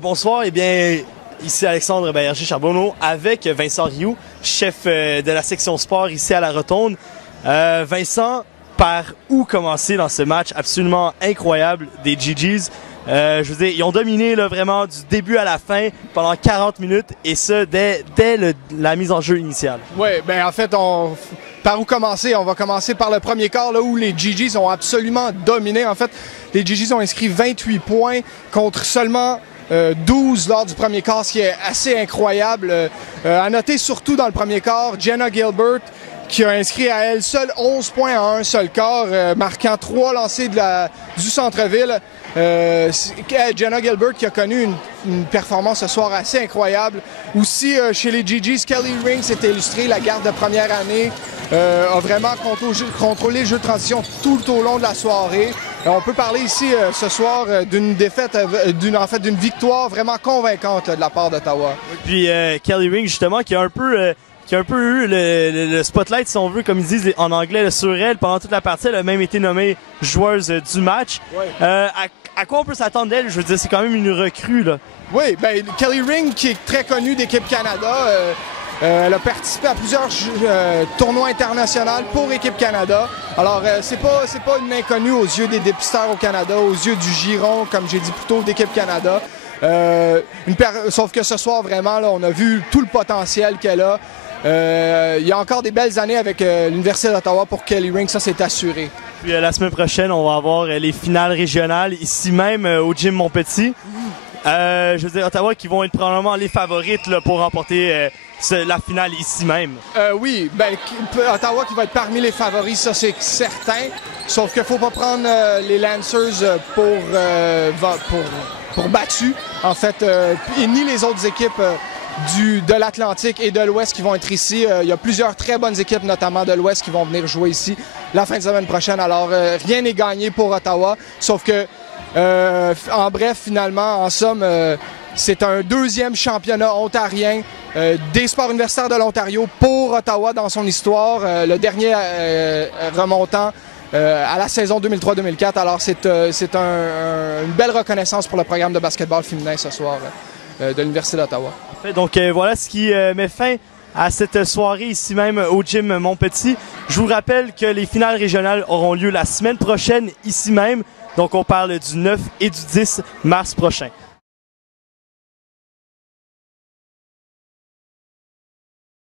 Bonsoir, ici Alexandre Baillarger-Charbonneau avec Vincent Rioux, chef de la section sport ici à la Rotonde. Vincent, par où commencer dans ce match absolument incroyable des GGs? Je veux dire, ils ont dominé là, vraiment du début à la fin pendant 40 minutes et ça dès la mise en jeu initiale. Oui, en fait, par où commencer? On va commencer par le premier quart là, où les GGs ont absolument dominé. En fait, les GGs ont inscrit 28 points contre seulement 12 lors du premier quart, ce qui est assez incroyable. À noter surtout dans le premier quart, Jenna Gilbert qui a inscrit à elle seule 11 points en un seul quart, marquant 3 lancers du centre-ville. Jenna Gilbert qui a connu une performance ce soir assez incroyable. Aussi, chez les GGs, Kelly Ring s'est illustrée, la garde de première année, a vraiment contrôlé le jeu de transition tout au long de la soirée. On peut parler ici ce soir d'une défaite, d'une victoire vraiment convaincante de la part d'Ottawa. Puis Kelly Ring, justement, qui a un peu eu le spotlight, si on veut, comme ils disent en anglais, sur elle pendant toute la partie. Elle a même été nommée joueuse du match. Ouais. À quoi on peut s'attendre d'elle? Je veux dire, c'est quand même une recrue, là. Oui, Kelly Ring, qui est très connue d'Équipe Canada, elle a participé à plusieurs tournois internationaux pour Équipe Canada. Alors, c'est pas une inconnue aux yeux des dépisteurs au Canada, aux yeux du giron, comme j'ai dit plus tôt, d'Équipe Canada. Sauf que ce soir, vraiment, là, on a vu tout le potentiel qu'elle a. Il y a encore des belles années avec l'Université d'Ottawa pour Kelly Ring, ça c'est assuré. Puis la semaine prochaine, on va avoir les finales régionales ici même au gym Montpetit. Je veux dire, Ottawa qui vont être probablement les favorites là, pour remporter la finale ici même. Oui, Ottawa qui va être parmi les favoris, ça c'est certain. Sauf qu'il ne faut pas prendre les Lancers pour battus, en fait, et ni les autres équipes de l'Atlantique et de l'Ouest qui vont être ici. Il y a plusieurs très bonnes équipes, notamment de l'Ouest, qui vont venir jouer ici la fin de semaine prochaine. Alors, rien n'est gagné pour Ottawa, sauf que, en bref, finalement, en somme, c'est un deuxième championnat ontarien des sports universitaires de l'Ontario pour Ottawa dans son histoire, le dernier remontant à la saison 2003-2004. Alors, c'est une belle reconnaissance pour le programme de basketball féminin ce soir de l'Université d'Ottawa. Donc voilà ce qui met fin à cette soirée ici même au gym Montpetit. Je vous rappelle que les finales régionales auront lieu la semaine prochaine ici même. Donc on parle du 9 et du 10 mars prochain.